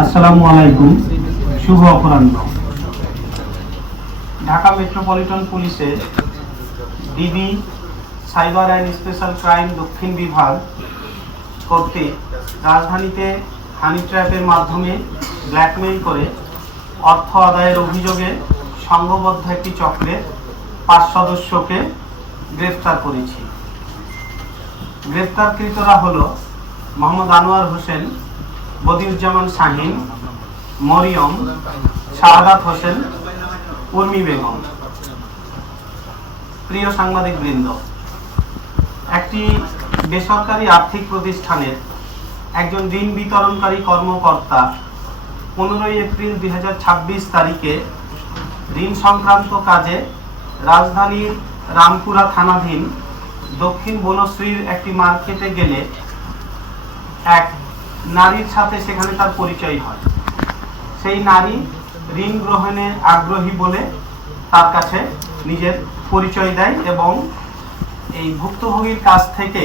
আসসালামু আলাইকুম, শুভ অপরাহ্ন। ঢাকা মেট্রোপলিটন পুলিশের DB cyber and special crime দক্ষিণ বিভাগ কর্তৃক রাজধানীতে হানি ট্র্যাপের মাধ্যমে ব্ল্যাকমেইল করে অর্থ আদায়ের অভিযোগে সংঘবদ্ধ একটি চক্রের 5 সদস্যকে গ্রেফতার করেছি। গ্রেফতারকৃতরা হল মোহাম্মদ আনোয়ার হোসেন, বদিউজ্জামান শাহিন, মরিয়ম, শাহাদাত হোসেন, উর্মি বেগম। প্রিয় সাংবাদিক বৃন্দ, একটি বেসরকারি আর্থিক প্রতিষ্ঠানের একজন ঋণ বিতরণকারী কর্মকর্তা 15 এপ্রিল 2026 তারিখে ঋণ সংক্রান্ত কাজে রাজধানীর রামপুরা থানাধীন দক্ষিণ বনশ্রীর একটি মার্কেটে গেলে এক নারীর সাথে সেখানে তার পরিচয় হয়। সেই নারী ঋণ গ্রহণে আগ্রহী বলে তার কাছে নিজের পরিচয় দেয় এবং এই ভুক্তভোগীর কাছ থেকে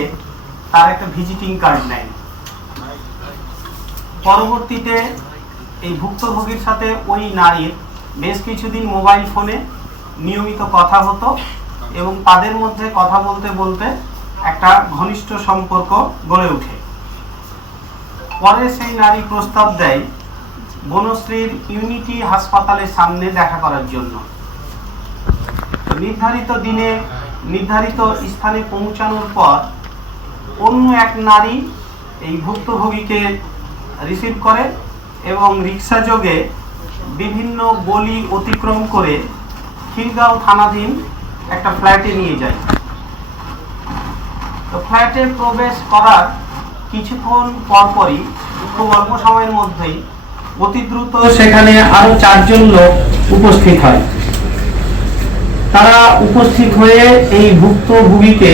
তার একটা ভিজিটিং কার্ড নেয়। পরবর্তীতে এই ভুক্তভোগীর সাথে ওই নারীর বেশ কিছুদিন মোবাইল ফোনে নিয়মিত কথা হতো এবং তাদের মধ্যে কথা বলতে বলতে একটা ঘনিষ্ঠ সম্পর্ক গড়ে ওঠে। পরে সেই নারী প্রস্তাব দেয় বনশ্রীর ইউনিটি হাসপাতালের সামনে দেখা করার জন্য। নির্ধারিত দিনে নির্ধারিত স্থানে পৌঁছানোর পর অন্য এক নারী এই ভুক্তভোগীকে রিসিভ করে এবং রিক্সা যোগে বিভিন্ন গলি অতিক্রম করে খিলগাঁও থানাধীন একটা ফ্ল্যাটে নিয়ে যায়। তো ফ্ল্যাটে প্রবেশ করার কিছুক্ষণ পরপরই, খুব অল্প সময়ের মধ্যেই অতি দ্রুত সেখানে আরো 4 জন লোক উপস্থিত হয়। তারা উপস্থিত হয়ে এই ভুক্তভোগীকে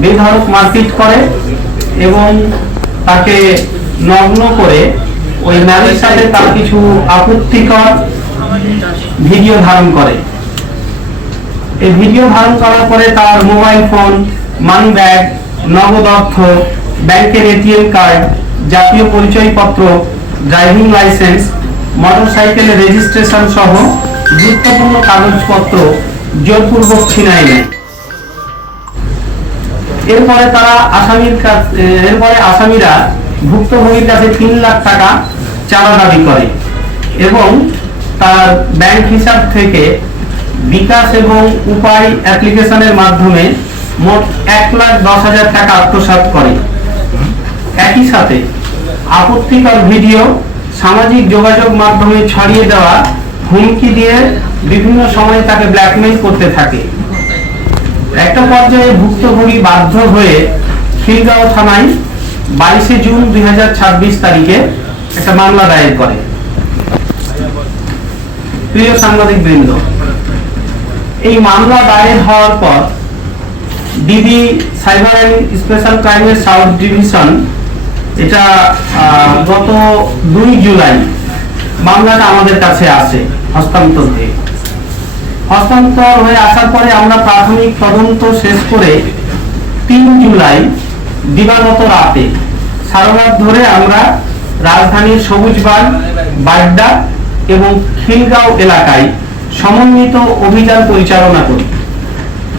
বেধড়ক মারপিট করে এবং তাকে নগ্ন করে ওই নারীর সাথে তার কিছু আপত্তিকর ভিডিও ধারণ করে। এই ভিডিও ধারণ করার পরে তার মোবাইল ফোন, মানি ব্যাগ, নগদ অর্থ, ব্যাংকের এটিএম কার্ড, জাতীয় পরিচয়পত্র, ড্রাইভিং লাইসেন্স, মোটরসাইকেলের রেজিস্ট্রেশন সহ গুরুত্বপূর্ণ কাগজপত্র জোরপূর্বক ছিনায় নেয়। এরপরে আসামিরা ভুক্তভোগীর কাছে 3 লাখ টাকা চাঁদা দাবি করে এবং তার ব্যাংক হিসাব থেকে বিকাশ এবং উপায় অ্যাপ্লিকেশনের মাধ্যমে মোট 1,10,000 টাকা আত্মসাৎ করে। একই সাথে আপত্তিকর ভিডিও সামাজিক যোগাযোগ মাধ্যমে ছড়িয়ে দেওয়া হুমকি দিয়ে বিভিন্ন সময় তাকে ব্ল্যাকমেইল করতে থাকে। একটা পর্যায়ে ভুক্তভোগী বাধ্য হয়ে খিলগাঁও থানায় 22 জুন 2026 তারিখে একটা মামলা দায়ের করে। প্রিয় সাংবাদিক বৃন্দ, এই মামলা দায়ের হওয়ার পর ডিবি সাইবার অ্যান্ড স্পেশাল ক্রাইমের সাউথ ডিভিশন এটা গত 2 জুলাই মামলাটা আমাদের কাছে আসে হস্তান্তর হয়ে আসার পরে আমরা প্রাথমিক তদন্ত শেষ করে 3 জুলাই দিবাগত রাতে সারা রাত ধরে আমরা রাজধানীর সবুজবাগ, বাড্ডা এবং খিলগাঁও এলাকায় সমন্বিত অভিযান পরিচালনা করি।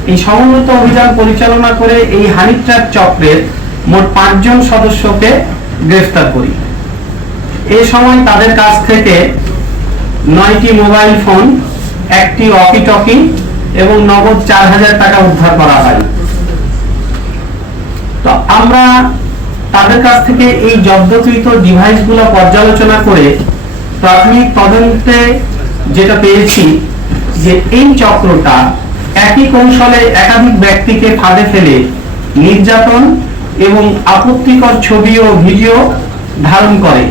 এই সমন্বিত অভিযান পরিচালনা করে এই হানি ট্র্যাপ চক্রের মোট 5 জন সদস্যকে গ্রেফতার করি। এই সময় তাদের কাছ থেকে 9টি মোবাইল ফোন, 1টি ওয়াকি টকি এবং নগদ 4,000 টাকা উদ্ধার করা হয়। তো আমরা তাদের কাছ থেকে এই জব্দকৃত ডিভাইসগুলো পর্যালোচনা করে প্রাথমিক তদন্তে যেটা পেয়েছি যে এই চক্রটা একই কৌশলে একাধিক ব্যক্তিকে ফাঁদে ফেলে নির্যাতন এবং আপত্তিকর ছবি ও ভিডিও ধারণ করে।